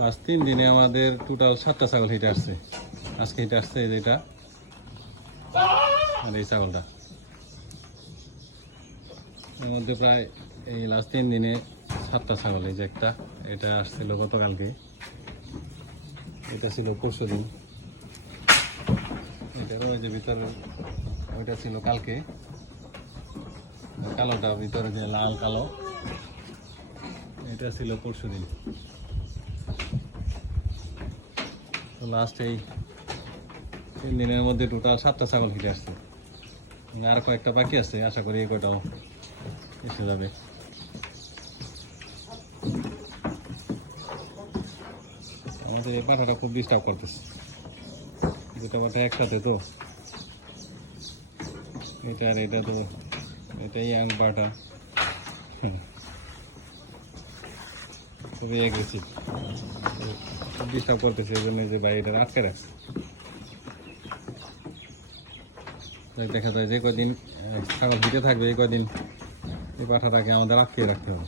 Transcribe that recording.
Last 3 দিনে আমাদের total 7টা ছাগল হিটে আসছে। আজকে হিটে আসছে এই যেটা আর এই ছাগলটা। এর মধ্যে প্রায় এই লাস্ট 3 দিনে 7টা ছাগল। এই যে একটা, এটা আসছিল গতকালকে, এটা ছিল পরশু দিন, এটারও ওই যে ভিতরে ওইটা ছিল কালকে, কালোটা ভিতরে যে লাল কালো এটা ছিল পরশু দিন। তো লাস্ট এই 3 দিনের মধ্যে টোটাল 7টা ছাগল হিটে আসছে। আর কয়েকটা বাকি আছে, আশা করি এই কয়টাও এসে যাবে। আমাদের এই পাঠাটা খুব ডিস্টার্ব করতেছে, দুটা পাঠা একসাথে তো, এটা আর এটা তো, এটা ইয়াং পাঠা, খুবই অ্যাগ্রেসিভ, খুব ডিস্টার্ব করতেছে। এই জন্য যে বাইরে আটকে রাখছে। দেখা যায় যে কদিন ছাগল হিটে থাকবে এই কদিন এই পাঠাটাকে আমাদের আটকে রাখতে হবে।